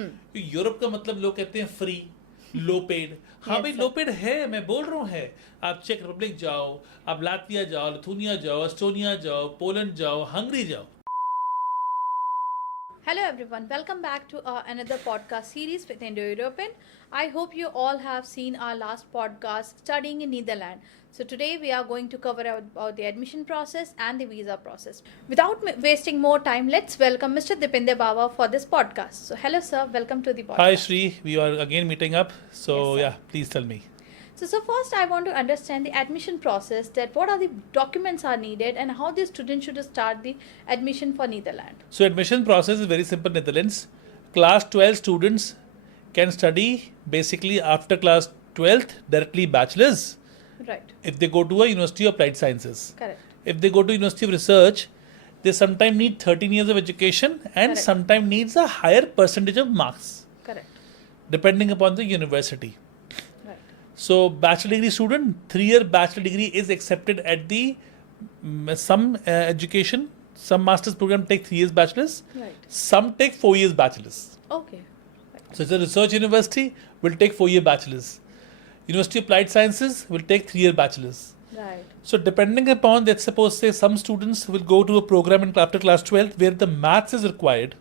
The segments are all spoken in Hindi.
यूरोप का मतलब लोग कहते हैं फ्री, लो पेड। हाँ Yes, भाई, sir. लो पेड है, मैं बोल रहा हूँ है। आप चेक रिपब्लिक जाओ, आप लातविया जाओ, लिथुनिया जाओ, एस्टोनिया जाओ, पोलैंड जाओ, हंगरी जाओ। Hello everyone, welcome back to another podcast series with Indo-European. I hope you all have seen our last podcast studying in Netherlands. So today we are going to cover about the admission process and the visa process. Without wasting more time, let's welcome Mr. Dipinder Bawa for this podcast. So hello sir, welcome to the podcast. Hi Shri, we are again meeting up. So Yes, sir. yeah, please tell me. So first I want to understand the admission process, that what are the documents are needed and how the student should start the admission for Netherlands. So admission process is very simple in Netherlands. Class 12 students can study basically after class 12th directly bachelor's Right, if they go to a University of Applied Sciences. correct. If they go to University of Research, they sometimes need 13 years of education and Correct. sometimes needs a higher percentage of marks Correct. depending upon the university. Right. So bachelor degree student, 3-year bachelor degree is accepted at the some education. Some master's program take 3 years bachelor's, Right. some take 4 years bachelor's. Okay. So it's a research university, will take 4-year bachelor's. University of Applied Sciences will take 3-year bachelor's. Right. So depending upon, let's suppose say some students will go to a program in after class 12 where the maths is required.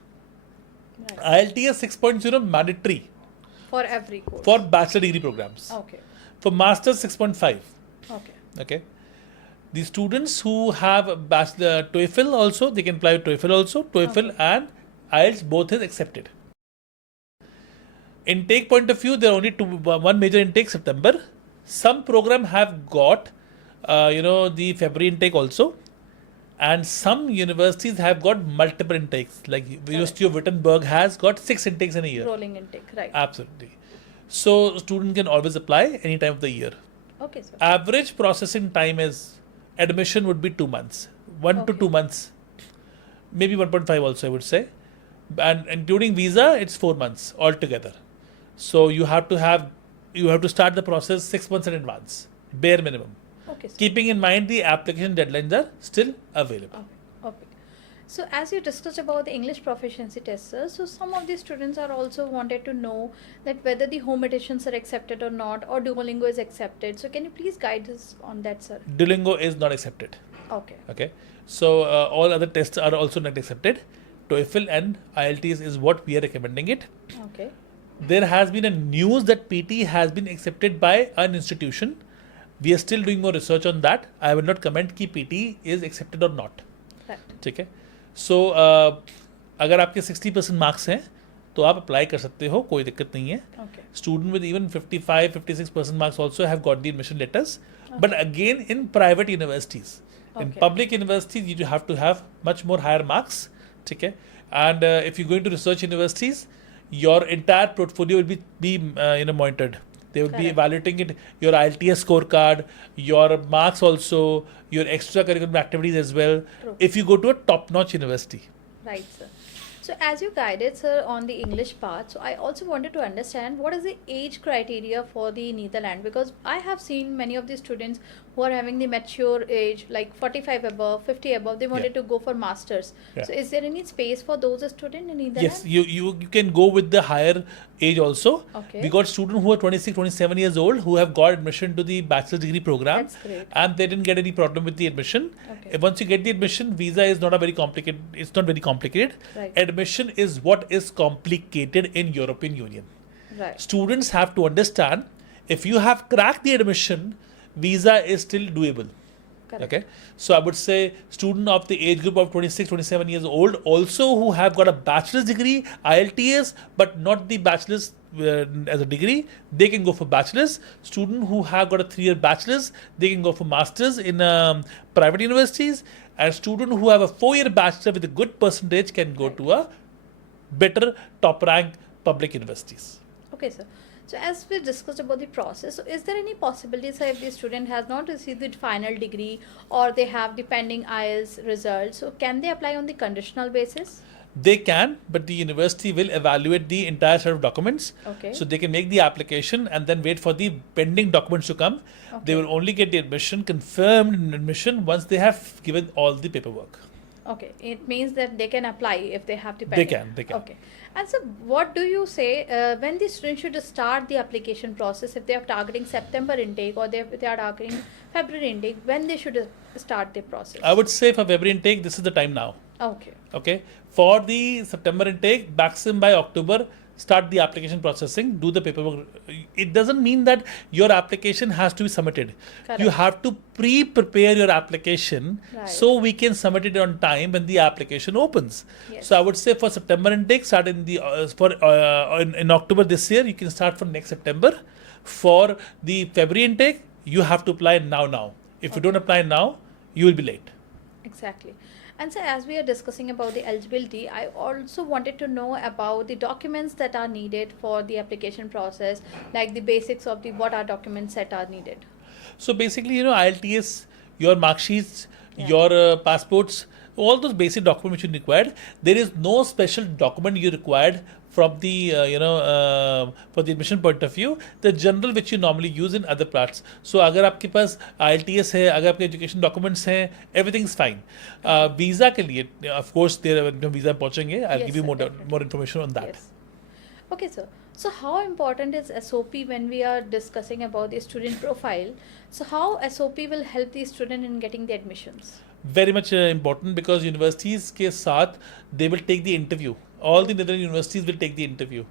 Right. IELTS 6.0 mandatory For every course. for bachelor degree programs. Okay. For masters 6.5. Okay. Okay. The students who have a bachelor TOEFL also, they can apply TOEFL also. TOEFL Okay. and IELTS both is accepted. Intake point of view, there are only one major intake September. Some program have got, the February intake also, and some universities have got multiple intakes. Like University of Wittenberg has got 6 intakes in a year. Rolling intake. Right. Absolutely. So student can always apply any time of the year. Okay, sir. Average processing time is admission would be 2 months, 1 to Okay. 2 months, maybe 1.5 also I would say, and including visa it's 4 months altogether. So you have to start the process 6 months in advance, bare minimum. Okay, sir. Keeping in mind the application deadlines are still available. Okay. Okay. So as you discussed about the English proficiency test, sir, so some of the students are also wanted to know that whether the home editions are accepted or not, or Duolingo is accepted. So can you please guide us on that, sir? Duolingo is not accepted. Okay. Okay, so all other tests are also not accepted. TOEFL and IELTS is what we are recommending it. Okay. There has been a news that PT has been accepted by an institution. We are still doing more research on that. I will not comment कि PT is accepted or not. Right. ठीक है. So अगर आपके 60% मार्क्स हैं तो आप अप्लाई कर सकते हो, कोई दिक्कत नहीं है. Okay. Student with even 55-56% marks also have got the admission letters. But again in private universities. In Okay. public universities you have to have much more higher marks. ठीक है. And if you go into research universities, your entire portfolio will be monitored. They will be Correct. evaluating it, your IELTS scorecard, your marks also, your extracurricular activities as well. True. If you go to a top-notch university. Right, sir. So as you guided, sir, on the English part, so I also wanted to understand what is the age criteria for the Netherlands, because I have seen many of the students who are having the mature age, like 45 above, 50 above, they wanted to go for masters. Yeah. So is there any space for those students in Netherlands? Yes, you can go with the higher age also. Okay. We got students who are 26, 27 years old who have got admission to the bachelor's degree program. That's great. And they didn't get any problem with the admission. Okay. If once you get the admission, visa is not a very complicated, it's not very complicated. Right. Admission is what is complicated in European Union. Right. Students have to understand, if you have cracked the admission, visa is still doable. Correct. Okay, so I would say student of the age group of 26, 27 years old, also who have got a bachelor's degree, IELTS, but not the bachelor's as a degree, they can go for bachelor's. Student who have got a 3-year bachelor's, they can go for master's in private universities. And student who have a 4-year bachelor with a good percentage can go to a better top rank public universities. Okay, sir. So as we discussed about the process, so is there any possibility, sir, if the student has not received the final degree or they have the pending IELTS results, so can they apply on the conditional basis? They can, but the university will evaluate the entire set of documents. Okay. So they can make the application and then wait for the pending documents to come. They Okay. will only get the admission confirmed in admission once they have given all the paperwork. Okay, it means that they can apply if they have the They pending. can. Okay. And so, what do you say when the student should start the application process if they are targeting September intake or they are targeting February intake? When they should start the process? I would say for February intake, this is the time now. Okay. Okay. For the September intake, maximum by October, start the application processing, do the paperwork. It doesn't mean that your application has to be submitted. Correct. You have to pre-prepare your application Right. so we can submit it on time when the application opens. Yes. So I would say for September intake, start in the in October this year. You can start from next September. For the February intake, you have to apply now. If you don't apply now, you will be late. Exactly. And so, as we are discussing about the eligibility, I also wanted to know about the documents that are needed for the application process, like the basics of the what are documents that are needed. So basically, IELTS, your mark sheets, Yeah. your passports, all those basic documents which you required. There is no special document you required from the for the admission point of view. The general which you normally use in other parts. So अगर आपके पास IELTS है, अगर आपके education documents हैं, everything is fine. Visa के लिए, of course, जब visa पहुंचेंगे, I'll Yes, give you sir, more definitely. information on that. Yes. Okay, sir. So, how important is SOP when we are discussing about the student profile? So, how SOP will help the student in getting the admissions? Very much important because universities के साथ they will take the interview. All the Netherlands universities will take the interview.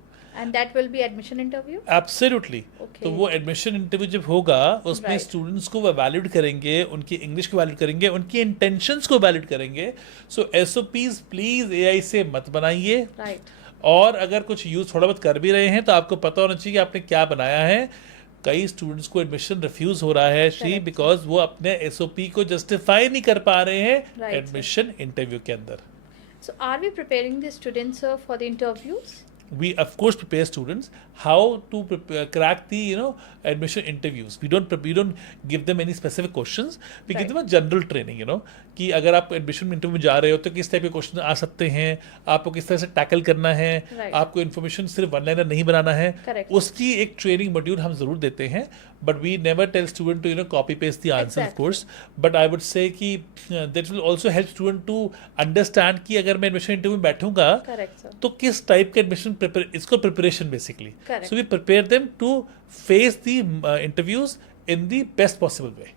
And that will be admission interview? Absolutely. Okay. तो वो एडमिशन इंटरव्यू जब होगा उसमें Right. स्टूडेंट्स को वो वैलिड करेंगे, उनकी इंग्लिश को वैलिड करेंगे, उनकी इंटेंशंस को वैलिड करेंगे. सो SOPs प्लीज AI से मत बनाइए. Right. और अगर कुछ यूज थोड़ा बहुत कर भी रहे हैं तो आपको पता होना चाहिए कि आपने क्या बनाया है. कई स्टूडेंट्स को एडमिशन रिफ्यूज हो रहा है श्री Correct. बिकॉज वो अपने SOP को जस्टिफाई नहीं कर पा रहे हैं Right, एडमिशन इंटरव्यू के अंदर. So, are we preparing the students, sir, for the interviews? We of course prepare students how to crack the admission interviews. We don't give them any specific questions. We give them a general training. कि अगर आप एडमिशन इंटरव्यू में जा रहे हो तो किस टाइप के क्वेश्चन आ सकते हैं, आपको किस तरह से टैकल करना है, Right. आपको इन्फॉर्मेशन सिर्फ वन लाइनर नहीं बनाना है. Correct. उसकी एक ट्रेनिंग मॉड्यूल हम जरूर देते हैं. But we never tell student to copy paste the answer of Exactly. Course. But I would say कि that will also help student to understand कि अगर मैं एडमिशन इंटरव्यू में बैठूंगा Correct, sir. तो किस टाइप के एडमिशन इसको preparation basically. Correct. So we prepare them to face the interviews in the best possible way.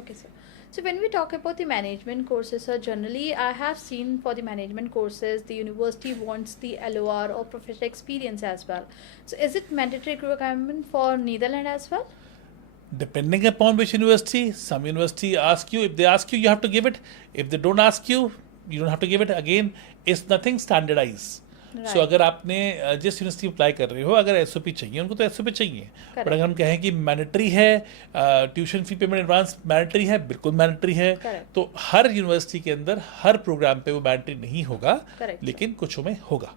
Okay, sir. So when we talk about the management courses, sir, generally I have seen for the management courses, the university wants the LOR or professional experience as well. So is it mandatory requirement for Netherlands as well? Depending upon which university, some university ask you. If they ask you, you have to give it. If they don't ask you, you don't have to give it. Again, it's nothing standardized. Right. सो अगर आपने जिस यूनिवर्सिटी अप्लाई कर रहे हो, अगर SOP चाहिए उनको तो SOP चाहिए. But Correct. अगर हम कहें कि मैंडेटरी है, tuition fee payment advance mandatory है, बिल्कुल मैंडेटरी है. Correct. तो हर यूनिवर्सिटी के अंदर हर प्रोग्राम पे वो मैंडेटरी नहीं होगा. Correct, लेकिन कुछ में होगा.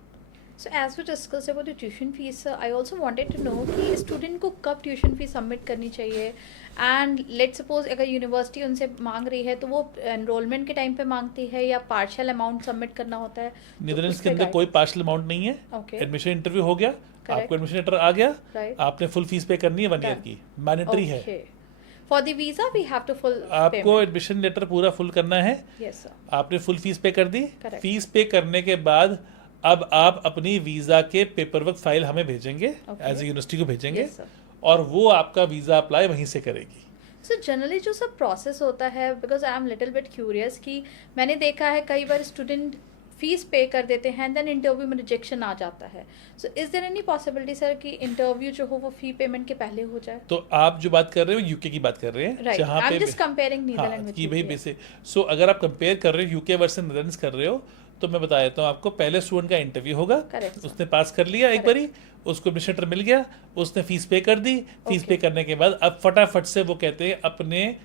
So as we discussed about the tuition fees, sir, I also wanted to know कि student को कब tuition fee submit करनी चाहिए, and let's suppose अगर यूनिवर्सिटी उनसे मांग रही है तो वो enrollment के टाइम पे मांगती है या partial amount submit करना होता है. तो नीदरलैंड्स उस के पे अंदर guide- कोई पार्शल अमाउंट नहीं है. Okay. एडमिशन इंटरव्यू हो गया, Correct. आपको एडमिशन लेटर आ गया, Right. आपने फुल फीस पे करनी है 1 ईयर Done. की. मैंडेटरी है. Okay. For the visa, we have to full आपको payment. एडमिशन लेटर पूरा फुल करना है. Yes, sir. आपने फुल फीस पे कर दी. Correct. फीस पे करने के बाद अब आप अपनी वीजा के पेपर वर्क फाइल हमें भेजेंगे, Okay. एज ए यूनिवर्सिटी को भेजेंगे. Yes, sir. और वो आपका वीजा अप्लाई वहीं से करेगी. सो जनरली जो सब प्रोसेस होता है, because I am little bit curious कि मैंने देखा है कई बार स्टूडेंट फीस पे कर देते हैं, देन इंटरव्यू में रिजेक्शन आ जाता है. So is there any possibility sir कि इंटरव्यू जो हो वो फी पेमेंट के पहले हो जाए? तो आप जो बात कर रहे हो यूके की बात कर रहे हैं, राइट, जहाँ आई एम पे जस्ट कंपेयरिंग नीदरलैंड हाँ, विद कि भाई बेसिक. सो अगर आप कंपेयर कर रहे हो यूके वर्सेस नेदरलैंड्स कर रहे हो, तो मैं बता देता हूँ आपको. पहले स्टूडेंट का इंटरव्यू होगा, Correct. उसने पास कर लिया एक बारी, उसको एडमिशन लेटर मिल गया, उसने फीस पे कर दी. Fees Okay. पे करने के बाद अब फटाफट से वो कहते हैं अपने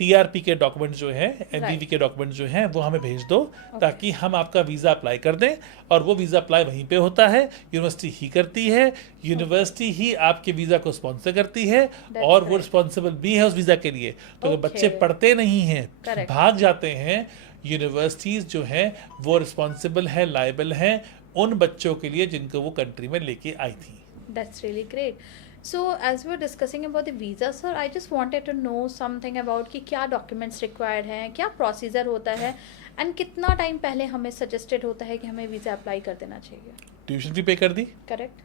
TRP के डॉक्यूमेंट जो हैं, MVV के डॉक्यूमेंट जो हैं वो हमें भेज दो, ताकि हम आपका वीज़ा अप्लाई कर दें. और वो वीज़ा अप्लाई वहीं पे होता है, यूनिवर्सिटी ही करती है, यूनिवर्सिटी ही आपके वीज़ा को स्पॉन्सर करती है. That's और वो right. रिस्पॉन्सिबल भी है उस वीज़ा के लिए. तो अगर बच्चे Okay. पढ़ते नहीं हैं, Correct. भाग जाते हैं, यूनिवर्सिटीज़ जो हैं वो रिस्पॉन्सिबल है, लाइबल हैं उन बच्चों के लिए जिनको वो कंट्री में लेके आई थी. That's really great. So as we were discussing about the visa, sir, I just wanted to know something about कि क्या documents required हैं, क्या procedure होता है, and कितना time पहले हमें suggested होता है कि हमें visa apply कर देना चाहिए. ट्यूशन फी पे कर दी, Correct?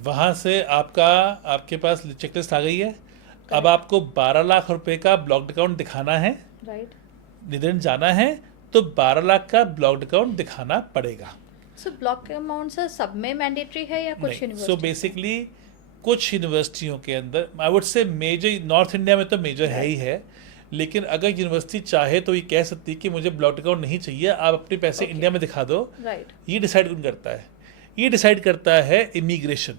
वहाँ से आपके पास चेकलिस्ट आ गई है. अब आपको 12 लाख रुपए का ब्लॉक्ड अकाउंट दिखाना है, Right. नीदरलैंड जाना है, तो 12 लाख का ब्लॉक्ड अकाउंट दिखाना पड़ेगा. So block amount सर सब में mandatory है या कुछ सो university? बेसिकली कुछ यूनिवर्सिटियों के अंदर, I would say major north India में तो मेजर है ही है, लेकिन अगर यूनिवर्सिटी चाहे तो ये कह सकती है कि मुझे ब्लॉक्ड अकाउंट नहीं चाहिए, आप अपने पैसे Okay. इंडिया में दिखा दो. Right. ये डिसाइड कौन करता है? ये डिसाइड करता है इमिग्रेशन.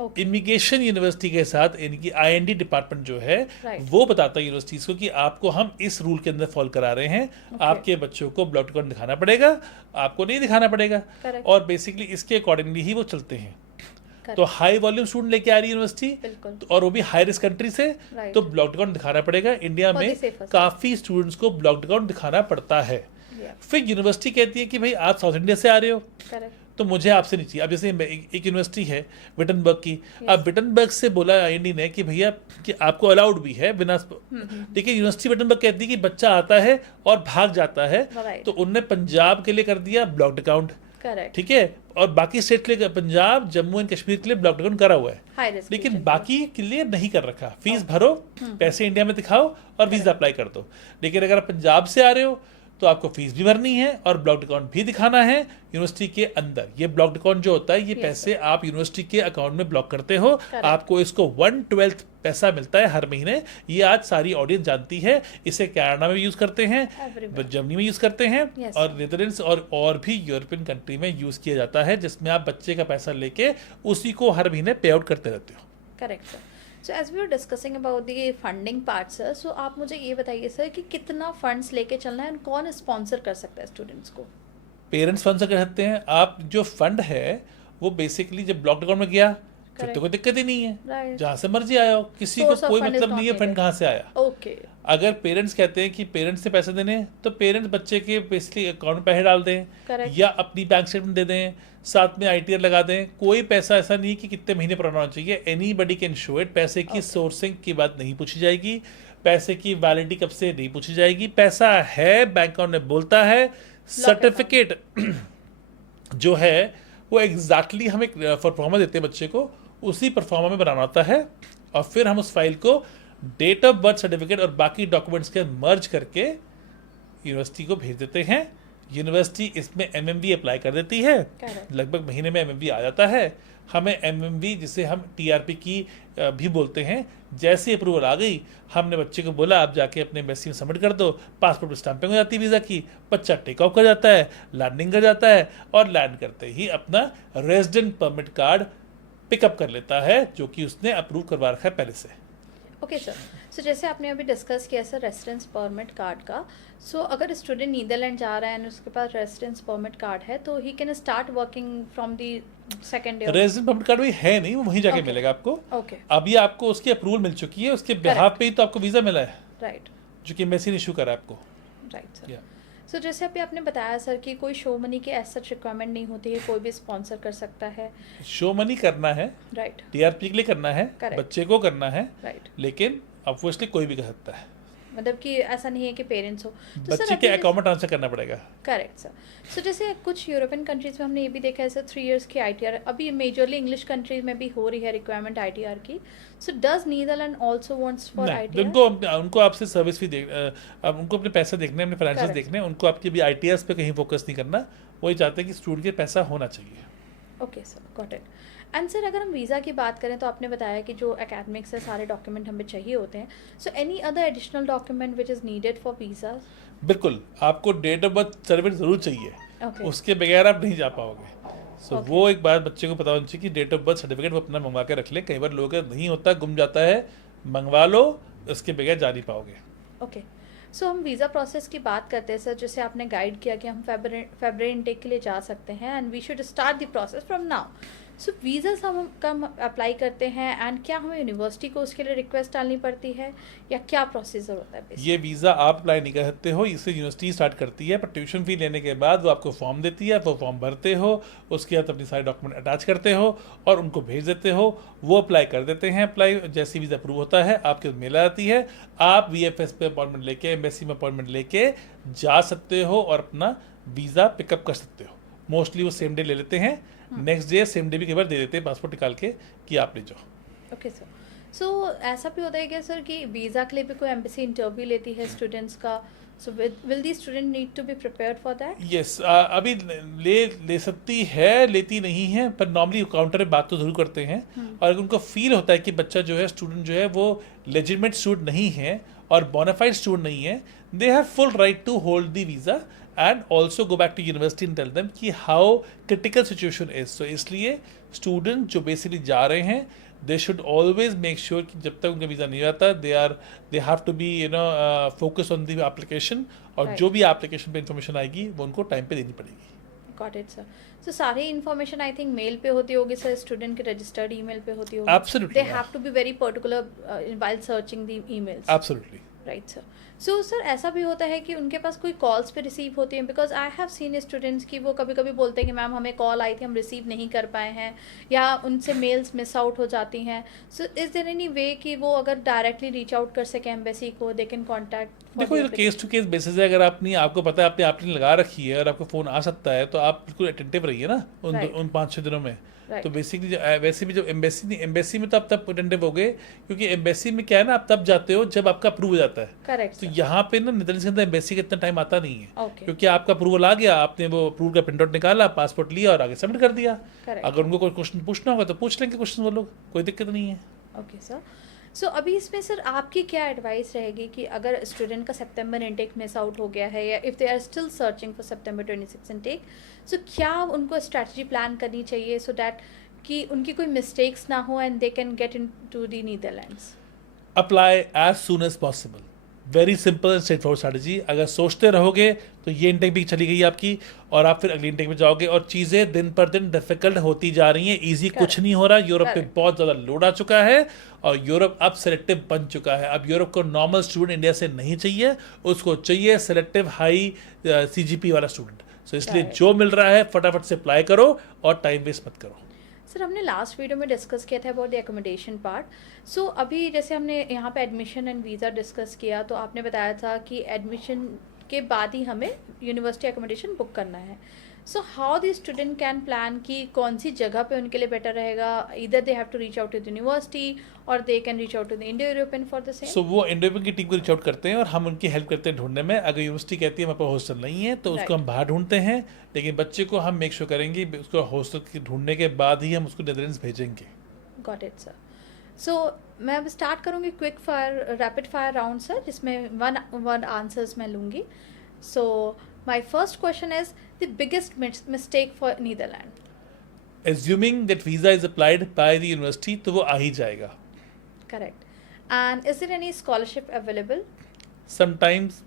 Okay. इमिग्रेशन यूनिवर्सिटी के साथ इनकी IND डिपार्टमेंट जो है, Right. वो बताता है यूनिवर्सिटीज को कि आपको हम इस रूल के अंदर फॉलो करा रहे हैं. Okay. आपके बच्चों को ब्लॉक्ड अकाउंट दिखाना पड़ेगा, आपको नहीं दिखाना पड़ेगा. Correct. और बेसिकली इसके अकॉर्डिंगली ही वो चलते हैं. Correct. तो हाई वॉल्यूम स्टूडेंट लेके आ रही है यूनिवर्सिटी, बिल्कुल. और वो भी हाई रिस्क कंट्री से, Right. तो ब्लॉक्ड अकाउंट दिखाना पड़ेगा. इंडिया For the में safer side. काफी स्टूडेंट्स को ब्लॉक्ड अकाउंट दिखाना पड़ता है. Yeah. फिर यूनिवर्सिटी कहती है कि भाई आप साउथ इंडिया से आ रहे हो, Correct. तो मुझे आपसे नहीं चाहिए. अब जैसे एक यूनिवर्सिटी है विटनबर्ग की, अब विटनबर्ग से बोला IND ने कि भैया कि आपको अलाउड भी है बिना, देखिए यूनिवर्सिटी विटनबर्ग कहती है कि बच्चा आता है और भाग जाता है, Right. तो उनने पंजाब के लिए कर दिया ब्लॉक्ड अकाउंट. Correct. ठीक है, और बाकी स्टेट के लिए, पंजाब जम्मू एंड कश्मीर के लिए ब्लॉक्ड अकाउंट करा हुआ है, High risk लेकिन region. बाकी के लिए नहीं कर रखा. फीस भरो, पैसे इंडिया में दिखाओ और वीजा अप्लाई कर दो. लेकिन अगर आप पंजाब से आ रहे हो तो आपको फीस भी भरनी है और ब्लॉक्ड अकाउंट भी दिखाना है यूनिवर्सिटी के अंदर. ये ब्लॉक्ड अकाउंट जो होता है, ये Yes, पैसे आप यूनिवर्सिटी के अकाउंट में ब्लॉक करते हो. Correct. आपको इसको 1/12 पैसा मिलता है हर महीने. ये आज सारी ऑडियंस जानती है. इसे कनाडा में यूज करते हैं, Everywhere. जर्मनी में यूज करते हैं, Yes. और नीदरलैंड्स और भी यूरोपियन कंट्री में यूज किया जाता है, जिसमें आप बच्चे का पैसा लेके उसी को हर महीने पे आउट करते रहते हो. Correct sir. So as we are discussing about the funding part sir, so आप मुझे ये बताइए सर कि कितना फंड्स लेके चलना है और कौन स्पॉन्सर कर सकता है स्टूडेंट्स को? पेरेंट्स फंड से कर सकते हैं. आप जो फंड है वो बेसिकली जब ब्लॉक्ड अकाउंट में गया फिर Correct. तो कोई दिक्कत ही नहीं है, राइट. जहाँ से मर्जी आया हो, किसी को Source of कोई fund is मतलब not नहीं है फंड needed. कहाँ से आया. ओके. अगर पेरेंट्स कहते हैं कि पेरेंट्स से पैसे देने हैं, तो पेरेंट्स बच्चे के बेसिकली अकाउंट में पैसे डाल दें, Correct. या अपनी बैंक स्टेटमेंट दे दें, साथ में ITR लगा दें. कोई पैसा ऐसा नहीं कि कितने महीने पुराना होना चाहिए. Anybody can show it. पैसे की सोर्सिंग की बात नहीं पूछी जाएगी, पैसे की वैलिडिटी कब से नहीं पूछी जाएगी. पैसा है, बैंक अकाउंट में बोलता है. सर्टिफिकेट जो है वो एग्जैक्टली हम एक परफॉर्मा देते हैं बच्चे को, उसी परफॉर्मा में बनाना होता है, और फिर हम उस फाइल को डेट ऑफ बर्थ सर्टिफिकेट और बाकी डॉक्यूमेंट्स के मर्ज करके यूनिवर्सिटी को भेज देते हैं. यूनिवर्सिटी इसमें MMV अप्लाई कर देती है. Correct. लगभग महीने में MMV आ जाता है. हमें MMV, जिसे हम TRP की भी बोलते हैं, जैसे अप्रूवल आ गई, हमने बच्चे को बोला आप जाके अपने एम्बेसी में सबमिट कर दो, पासपोर्ट स्टैंपिंग हो जाती है वीज़ा की, बच्चा टेक ऑफ कर जाता है, लैंडिंग कर जाता है, और लैंड करते ही अपना रेजिडेंट परमिट कार्ड पिकअप कर लेता है, जो कि उसने अप्रूव करवा रखा है पहले से. Okay sir. सो जैसे आपने अभी डिस्कस किया सर रेसिडेंस परमिट कार्ड का, सो अगर स्टूडेंट नीदरलैंड जा रहा है और उसके पास रेसिडेंस परमिट कार्ड है, तो he can start working from the second year? Resident permit card भी है नहीं, वो वहीं जाके Okay. मिलेगा आपको. ओके. अभी आपको उसकी अप्रूवल मिल चुकी है, उसके बिहाफ पे ही तो आपको वीज़ा मिला है, राइट. जो कि एम्बेसी ने इशू करा है आपको. Right sir. Yeah. सो जैसे अभी आपने बताया सर कि कोई शो मनी की ऐसा रिक्वायरमेंट नहीं होती है, कोई भी स्पॉन्सर कर सकता है. शो मनी करना है, राइट. TRP के लिए करना है, Correct. बच्चे को करना है, राइट. लेकिन ऑब्वियसली कोई भी कर सकता है. मतलब कि ऐसा नहीं है कि पेरेंट्स हो तो बच्चे सर के अकाउंट में ट्रांसफर करना पड़ेगा. Correct sir. सो जैसे कुछ यूरोपियन कंट्रीज में हमने ये भी देखा है सर 3 इयर्स की ITR, अभी मेजरली इंग्लिश कंट्रीज में भी हो रही है रिक्वायरमेंट ITR की. So does Netherland also wants for नहीं, ITR? उनको आपसे सर्विस फी देख, अब उनको अपने पैसे देखने, अपने फाइनेंशियल Correct. देखने, उनको आपकी भी ITRs पे कहीं फोकस नहीं करना. वही चाहते हैं कि स्टूडेंट के पैसा होना चाहिए. Okay sir, got it. And sir अगर हम वीज़ा की बात करें तो आपने बताया कि जो एकेडमिक्स है सारे डॉक्यूमेंट हमें चाहिए होते हैं. So any other additional document which is needed for visa? बिल्कुल, आपको डेट ऑफ बर्थ सर्टिफिकेट जरूर चाहिए. ओके. उसके बगैर आप नहीं जा पाओगे. सो Okay. वो एक बात बच्चे को पता होनी चाहिए कि डेट ऑफ बर्थ सर्टिफिकेट वो अपना मंगवा के रख ले. कई बार लोगों का नहीं होता, गुम जाता है. मंगवा लो, उसके बगैर जा नहीं पाओगे. ओके. सो हम वीज़ा प्रोसेस की बात करते हैं सर, जैसे आपने गाइड किया कि हम फेब्रुअरी इनटेक के लिए जा सकते हैं and we should start the process from now. So visa हम कम अप्लाई करते हैं एंड क्या हमें यूनिवर्सिटी को उसके लिए रिक्वेस्ट डालनी पड़ती है या क्या प्रोसीजर होता है basically? ये वीज़ा आप अप्लाई नहीं कर सकते हो, इसे यूनिवर्सिटी स्टार्ट करती है, पर ट्यूशन फी लेने के बाद वो आपको फॉर्म देती है, वो फॉर्म भरते हो, उसके बाद अपनी सारे डॉक्यूमेंट अटैच करते हो और उनको भेज देते हो, वो अप्लाई कर देते हैं। अप्लाई जैसे वीज़ा अप्रूव होता है आपके मेल आती है, आप VFS पे अपॉइंटमेंट लेके, एम्बेसी में अपॉइंटमेंट लेके जा सकते हो और अपना वीज़ा पिकअप कर सकते हो। मोस्टली वो सेम डे ले लेते हैं, नेक्स्ट डे सेम डे भी कई बार दे देते हैं पासपोर्ट निकाल के कि आप ले जाओ। ओके सर, सो ऐसा भी होता है क्या सर कि वीज़ा के लिए भी कोई एम्बेसी इंटरव्यू लेती है स्टूडेंट्स का, so will the student need to be prepared for that? Yes, अभी ले सकती है, लेती नहीं है, पर नॉर्मली काउंटर में बात तो जरूर करते हैं। और अगर उनको फील होता है कि बच्चा जो है, स्टूडेंट जो है वो लेजिटिमेट स्टूडेंट नहीं है और बोनाफाइड स्टूडेंट नहीं है, they have full right to hold the visa and also go back to university and tell them कि how critical situation is. So इसलिए स्टूडेंट जो बेसिकली जा रहे हैं, they should always make sure कि जब तक उनका वीज़ा नहीं आता, they have to be focus on the application, और Right. जो भी एप्लीकेशन पे इन्फॉर्मेशन आएगी वो उनको टाइम पे देनी पड़ेगी। Got it sir. सो सारी इन्फॉर्मेशन आई थिंक मेल पे होती होगी सर, स्टूडेंट के रजिस्टर्ड ईमेल पे होती होगी? Absolutely, they yeah. Have to be very particular while searching the emails. Absolutely. Right sir. So sir ऐसा भी होता है कि उनके पास कोई कॉल्स पे रिसीव होती हैं, because I have seen students की वो कभी कभी बोलते हैं कि मैम हमें कॉल आई थी, हम रिसीव नहीं कर पाए हैं, या उनसे मेल्स मिस आउट हो जाती हैं। So is there any way कि वो अगर डायरेक्टली रीच आउट कर सके एम्बेसी को, दे कैन कॉन्टैक्ट? देखो, ये केस टू केस बेसिस है। अगर आपको पता है आपने लगा रखी है और आपको फ़ोन आ सकता है, तो आप बिल्कुल अटेंटिव रहिए ना Right. उन 5-6 दिनों में। Right. तो बेसिकली वैसे भी जब एम्बेसी में तो आप तब अटेंटिव हो गए, क्योंकि एम्बेसी में क्या है ना, आप तब जाते हो जब आपका अप्रूव हो जाता है। करेक्ट तो यहाँ पे ना नीदरलैंड्स के अंदर एम्बेसी का इतना टाइम आता नहीं है, ओके क्योंकि आपका अप्रूवल आ गया, आपने वो अप्रूवल का प्रिंट आउट निकाला, पासपोर्ट लिया और आगे सबमिट कर दिया। करेक्ट। अगर उनको कोई क्वेश्चन पूछना होगा तो पूछ लेंगे क्वेश्चन वो लोग, कोई दिक्कत नहीं है। Okay sir. सो अभी इसमें सर आपकी क्या एडवाइस रहेगी कि अगर स्टूडेंट का सितंबर इनटेक मिस आउट हो गया है, या if they are still searching for सितंबर 26 इनटेक, सो क्या उनको स्ट्रैटेजी प्लान करनी चाहिए सो दैट कि उनकी कोई मिस्टेक्स ना हो and they can get into the Netherlands? Apply as soon as possible, very simple and straightforward strategy. अगर सोचते रहोगे तो ये इनटेक भी चली गई आपकी, और आप फिर अगली इनटेक में जाओगे और चीज़ें दिन पर दिन डिफिकल्ट होती जा रही हैं। इजी कुछ नहीं हो रहा। यूरोप पे Correct. बहुत ज़्यादा लोड आ चुका है और यूरोप अब सेलेक्टिव बन चुका है। अब यूरोप को नॉर्मल स्टूडेंट इंडिया से नहीं चाहिए, उसको चाहिए सेलेक्टिव हाई CGP वाला स्टूडेंट। सो इसलिए Correct. जो मिल रहा है फटाफट से अप्लाई करो और टाइम वेस्ट मत करो। सर हमने लास्ट वीडियो में डिस्कस किया था अबाउट द एकोमोडेशन पार्ट। सो अभी जैसे हमने यहाँ पे एडमिशन एंड वीज़ा डिस्कस किया, तो आपने बताया था कि एडमिशन के बाद ही हमें यूनिवर्सिटी एकोमोडेशन बुक करना है। So how the student can plan कि कौन सी जगह पे उनके लिए बेटर रहेगा? इधर they have to reach out to the university और they can reach out to the Indo European for the same. So वो इंडियन की टीम को रीच आउट करते हैं और हम उनकी हेल्प करते हैं ढूंढने में। अगर यूनिवर्सिटी कहती है हमारे पास हॉस्टल नहीं है, तो उसको Right. हम बाहर ढूंढते हैं, लेकिन बच्चे को हम मेक श्योर करेंगे उसको हॉस्टल ढूंढने के बाद ही हम उसको नेदरलैंड्स भेजेंगे। Got it sir. सो मैं अब स्टार्ट करूँगी quick fire rapid fire round sir, जिसमें वन आंसर्स मैं लूँगी। So my first question is the biggest mistake for Netherlands? Assuming that visa is applied by the university, तो वो आ ही जाएगा। Correct. And is there any scholarship available? Sometimes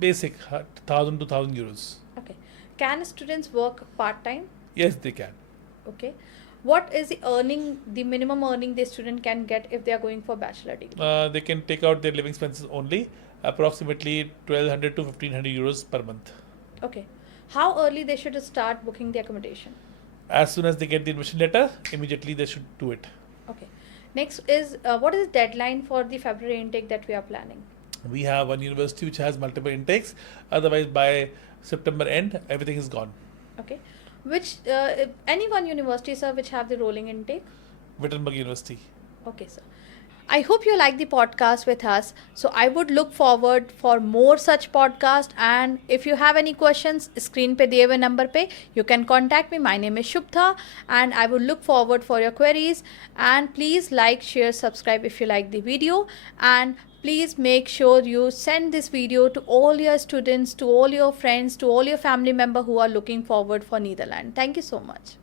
basic 1000 to 1000 euros. Okay. Can students work part-time? Yes, they can. Okay. What is the minimum earning the student can get if they are going for bachelor degree? They can take out their living expenses only, approximately 1200 to 1500 euros per month. Okay. How early they should start booking the accommodation? As soon as they get the admission letter, immediately they should do it. Okay. Next is what is the deadline for the February intake that we are planning? We have one university which has multiple intakes. Otherwise, by September end, everything is gone. Okay. Which any one university, sir, which have the rolling intake? Wittenberg University. Okay, sir. I hope you like the podcast with us. So I would look forward for more such podcast. And if you have any questions, screen pe diye hue number pe you can contact me. My name is Shubha, and I would look forward for your queries. And please like, share, subscribe if you like the video. And please make sure you send this video to all your students, to all your friends, to all your family members who are looking forward for Netherlands. Thank you so much.